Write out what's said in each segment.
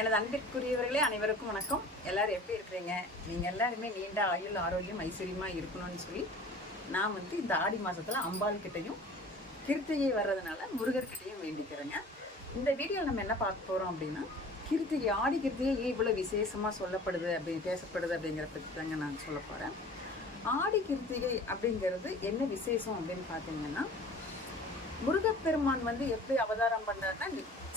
எனது அன்பிற்குரியவர்களே அனைவருக்கும் வணக்கம். எல்லாரும் எப்படி இருக்கிறீங்க? நீங்கள் எல்லாருமே நீண்ட ஆயுள் ஆரோக்கியம் ஐஸ்வர்யமாக இருக்கணும்னு சொல்லி நான் இந்த ஆடி மாதத்தில் அம்பாள் கிட்டையும் கிருத்திகை வர்றதுனால முருகர்கிட்டையும் வேண்டிக்கிறேங்க. இந்த வீடியோவில் நம்ம என்ன பார்க்க போகிறோம் அப்படின்னா, கிருத்திகை ஆடி கிருத்திகை இவ்வளோ விசேஷமாக சொல்லப்படுது பேசப்படுது அப்படிங்கிற பற்றி தாங்க நான் சொல்ல போகிறேன். ஆடி கிருத்திகை அப்படிங்கிறது என்ன விசேஷம் அப்படின்னு பார்த்தீங்கன்னா, முருகப்பெருமான் எப்படி அவதாரம் பண்ணார்னா,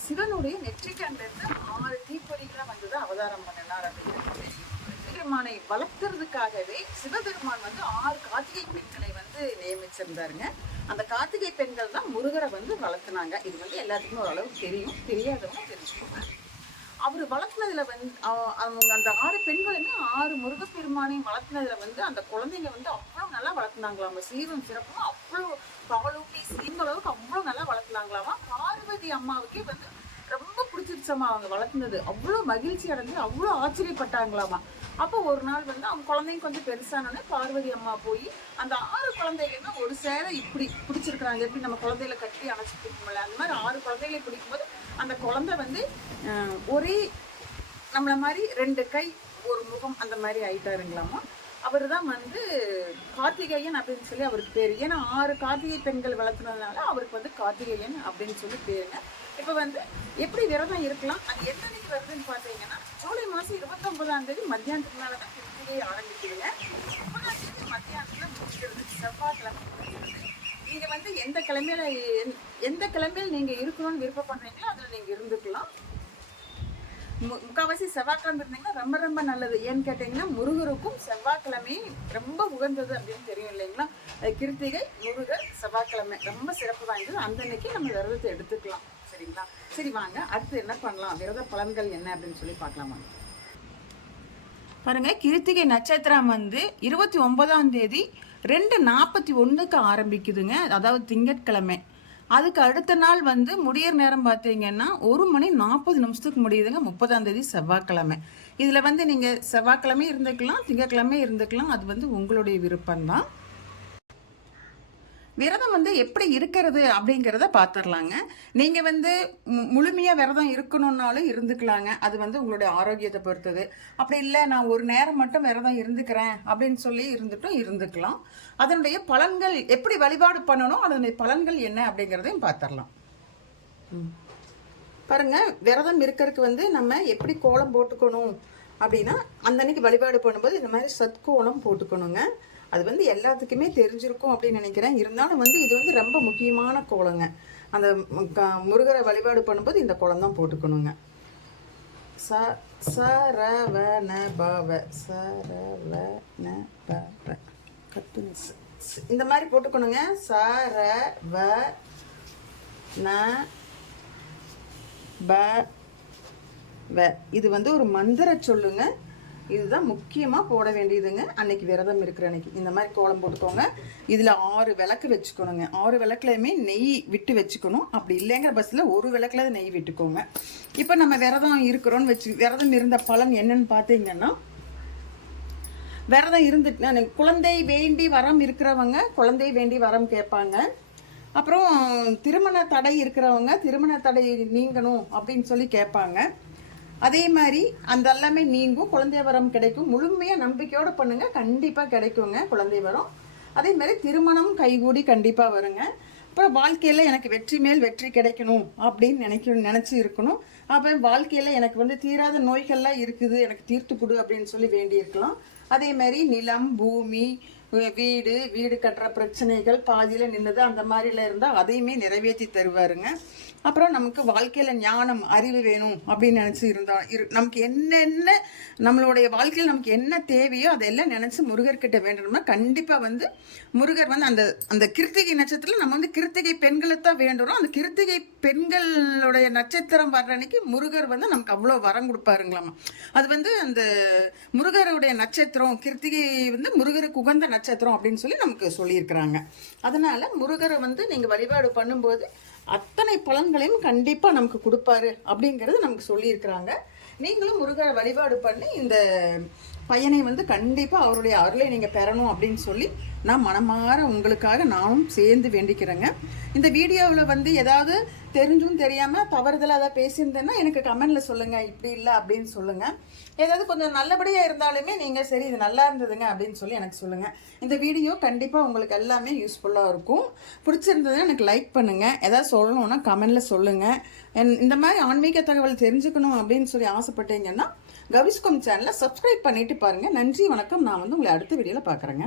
சிவனுடைய நெற்றிக்கண்டிருந்து 6 தீப்பொறிகளை அவதாரம் பண்ணினார் அப்படிங்கிறது. பெருமானை வளர்க்கறதுக்காகவே சிவபெருமான் 6 கார்த்திகை பெண்களை நியமிச்சிருந்தாருங்க. அந்த கார்த்திகை பெண்கள் தான் முருகரை வளர்த்துனாங்க. இது எல்லாத்துக்குமே ஓரளவுக்கு தெரியும், தெரியாதவங்க தெரிஞ்சுக்கோங்க. அவர் வளர்த்துனதுல அவங்க அந்த 6 பெண்களுமே 6 முருகப்பெருமானையும் வளர்த்துனதுல அந்த குழந்தைங்க அவ்வளவு நல்லா வளர்த்துனாங்களாமா. சீரும் சிறப்பும் அவ்வளவு பாலூட்டி சீர்ந்த அளவுக்கு அவ்வளவு நல்லா வளர்த்துனாங்களாமா. பார்வதி அம்மாவுக்கே ரொம்ப பிடிச்சிருச்சம்மா அவங்க வளர்த்துனது. அவ்வளவு மகிழ்ச்சி அடைஞ்சு அவ்வளவு ஆச்சரியப்பட்டாங்களாமா. அப்போ ஒரு நாள் அவங்க குழந்தைங்க கொஞ்சம் பெருசானோடனே பார்வதி அம்மா போய் அந்த 6 குழந்தைகளுமே ஒரு சேர இப்படி பிடிச்சிருக்கிறாங்க. எப்படி நம்ம குழந்தைகளை கட்டி அணைச்சிட்டு இருக்கோம்ல, அந்த மாதிரி 6 குழந்தைகளை பிடிக்கும்போது அந்த குழந்தை ஒரே நம்மள மாதிரி 2 கை 1 முகம் அந்த மாதிரி ஆயிட்டாருங்களாமா. அவர் தான் கார்த்திகேயன் அப்படின்னு சொல்லி அவருக்கு பேர். ஏன்னா 6 கார்த்திகை பெண்கள் வளர்த்துனதுனால அவருக்கு கார்த்திகேயன் அப்படின்னு சொல்லி பேருங்க. இப்போ எப்படி விரதம் இருக்கலாம், அது என்னன்னைக்கு வருதுன்னு பார்த்தீங்கன்னா, ஜூலை மாதம் 29ஆம் தேதி மத்தியானத்துக்கு மேலே தான் கிருத்திகை ஆரம்பிக்குதுங்க. 30ஆம் தேதி மத்தியானத்தில் முடிக்கிறது, செவ்வாய்க்கிழமை முடிக்கிறது. நீங்கள் எந்த கிழமையில நீங்கள் இருக்கணும்னு விருப்பப்படுறீங்களோ அதில் நீங்கள் இருந்துக்கலாம். முக்கால்வாசி செவ்வாய்க்கிழமை இருந்தீங்கன்னா ரொம்ப ரொம்ப நல்லது. ஏன்னு கேட்டீங்கன்னா, முருகருக்கும் செவ்வாய்க்கிழமை ரொம்ப உகந்தது அப்படின்னு தெரியும் இல்லைங்களா. கிருத்திகை, முருகர், செவ்வாய்க்கிழமை ரொம்ப சிறப்பு வாய்ந்தது. அந்த அன்னைக்கு நம்ம விரதத்தை எடுத்துக்கலாம். சரிங்களா? சரி, வாங்க அடுத்து என்ன பண்ணலாம், விரத பலன்கள் என்ன அப்படின்னு சொல்லி பார்க்கலாமா. பாருங்க, கிருத்திகை நட்சத்திரம் 29ஆம் தேதி 2:41 ஆரம்பிக்குதுங்க. அதாவது திங்கட்கிழமை. அதுக்கு அடுத்த நாள் முடியற நேரம் பார்த்தீங்கன்னா 1:40 முடியுதுங்க. 30ஆம் தேதி செவ்வாய்க்கிழமை. இதில் நீங்கள் செவ்வாய்க்கிழமை இருந்துக்கலாம், திங்கட்கிழமை இருந்துக்கலாம். அது உங்களுடைய விருப்பம்தான். விரதம் எப்படி இருக்கிறது அப்படிங்கிறத பார்த்துடலாங்க. நீங்கள் முழுமையாக விரதம் இருக்கணும்னாலும் இருந்துக்கலாங்க. அது உங்களுடைய ஆரோக்கியத்தை பொறுத்தது. அப்படி இல்லை, நான் ஒரு நேரம் மட்டும் விரதம் இருந்துக்கிறேன் அப்படின்னு சொல்லி இருந்துக்கலாம். அதனுடைய பலன்கள் எப்படி வழிபாடு பண்ணணும், அதனுடைய பலன்கள் என்ன அப்படிங்கிறதையும் பார்த்துடலாம். பாருங்க, விரதம் இருக்கிறதுக்கு நம்ம எப்படி கோலம் போட்டுக்கணும் அப்படின்னா, அந்த அன்னைக்கு வழிபாடு பண்ணும்போது இந்த மாதிரி சத்கோலம் போட்டுக்கணுங்க. அது எல்லாத்துக்குமே தெரிஞ்சிருக்கும் அப்படின்னு நினைக்கிறேன். இருந்தாலும் இது ரொம்ப முக்கியமான கோலங்க. அந்த முருகரை வழிபாடு பண்ணும்போது இந்த கோலம் தான் போட்டுக்கணுங்க. சரவண பவ சரவண பவ இந்த மாதிரி போட்டுக்கணுங்க. சரவண பவ இது ஒரு மந்திர சொல்லுங்க. இதுதான் முக்கியமாக போட வேண்டியதுங்க. அன்னைக்கு விரதம் இருக்கிற அன்னைக்கு இந்த மாதிரி கோலம் போட்டுக்கோங்க. இதில் 6 விளக்கு வச்சுக்கணுங்க. 6 விளக்குலையுமே நெய் விட்டு வச்சுக்கணும். அப்படி இல்லைங்கிற பஸ்ஸில் ஒரு விளக்குல நெய் விட்டுக்கோங்க. இப்போ நம்ம விரதம் இருக்கிறோன்னு விரதம் இருந்த பலன் என்னன்னு பார்த்தீங்கன்னா, விரதம் இருந்துட்டு குழந்தை வேண்டி வரம் இருக்கிறவங்க குழந்தை வேண்டி வரம் கேட்பாங்க. அப்புறம் திருமண தடை இருக்கிறவங்க திருமண தடை நீங்கணும் அப்படின்னு சொல்லி கேட்பாங்க. அதே மாதிரி அந்த எல்லாமே நீங்கும், குழந்தை வரம் கிடைக்கும். முழுமையாக நம்பிக்கையோடு பண்ணுங்க, கண்டிப்பாக கிடைக்குங்க குழந்தை வரம். அதே மாதிரி திருமணம் கைகூடி கண்டிப்பாக வருங்க. அப்புறம் வாழ்க்கையில் எனக்கு வெற்றி மேல் வெற்றி கிடைக்கணும் அப்படின்னு நினச்சி இருக்கணும். அப்போ வாழ்க்கையில் எனக்கு தீராத நோய்கள்லாம் இருக்குது, எனக்கு தீர்த்து கொடு அப்படின்னு சொல்லி வேண்டியிருக்கலாம். அதே மாதிரி நிலம், பூமி, வீடு கட்டுற பிரச்சனைகள் பாதியில் நின்றுது அந்த மாதிரில இருந்தால் அதையுமே நிறைவேற்றி தருவாருங்க. அப்புறம் நமக்கு வாழ்க்கையில் ஞானம், அறிவு வேணும் அப்படின்னு நினச்சி நமக்கு என்னென்ன நம்மளுடைய வாழ்க்கையில் நமக்கு என்ன தேவையோ அதெல்லாம் நினச்சி முருகர்கிட்ட வேண்டணும்னா கண்டிப்பாக முருகர் அந்த அந்த கிருத்திகை நட்சத்திரத்தில் நம்ம கிருத்திகை பெண்களை தான் வேண்டணும். அந்த கிருத்திகை பெண்களுடைய நட்சத்திரம் வர்ற அன்னைக்கு முருகர் நமக்கு அவ்வளோ வரம் கொடுப்பாருங்களாமா. அது அந்த முருகருடைய நட்சத்திரம் கிருத்திகை முருகருக்கு உகந்த நட்சத்திரம் அப்படின்னு சொல்லி நமக்கு சொல்லியிருக்கிறாங்க. அதனால முருகரை நீங்கள் வழிபாடு பண்ணும்போது அத்தனை பலன்களையும் கண்டிப்பாக நமக்கு கொடுப்பாரு அப்படிங்கிறது நமக்கு சொல்லியிருக்கிறாங்க. நீங்களும் முருகரை வழிபாடு பண்ணி இந்த பையனை கண்டிப்பாக அவருடைய அருளை நீங்கள் பெறணும் அப்படின்னு சொல்லி நான் மனமாற உங்களுக்காக நானும் சேர்ந்து வேண்டிக்கிறேங்க. இந்த வீடியோவில் வந்து ஏதாவது தெரிஞ்சும் தெரியாமல் தவறுதலாக அதை பேசியிருந்தேன்னா எனக்கு கமெண்டில் சொல்லுங்கள், இப்படி இல்லை அப்படின்னு சொல்லுங்கள். ஏதாவது கொஞ்சம் நல்லபடியாக இருந்தாலுமே நீங்கள் சரி இது நல்லா இருந்ததுங்க அப்படின்னு சொல்லி எனக்கு சொல்லுங்கள். இந்த வீடியோ கண்டிப்பாக உங்களுக்கு எல்லாமே யூஸ்ஃபுல்லாக இருக்கும். பிடிச்சிருந்ததுன்னா எனக்கு லைக் பண்ணுங்கள். ஏதாவது சொல்லணுன்னா கமெண்டில் சொல்லுங்கள். இந்த மாதிரி ஆன்மீக தகவல் தெரிஞ்சுக்கணும் அப்படின்னு சொல்லி ஆசைப்பட்டீங்கன்னா கவிஸ்கம் சேனலை சப்ஸ்கிரைப் பண்ணிட்டு பாருங்கள். நன்றி, வணக்கம். நான் வந்து உங்களை அடுத்த வீடியோவில் பார்க்குறேங்க.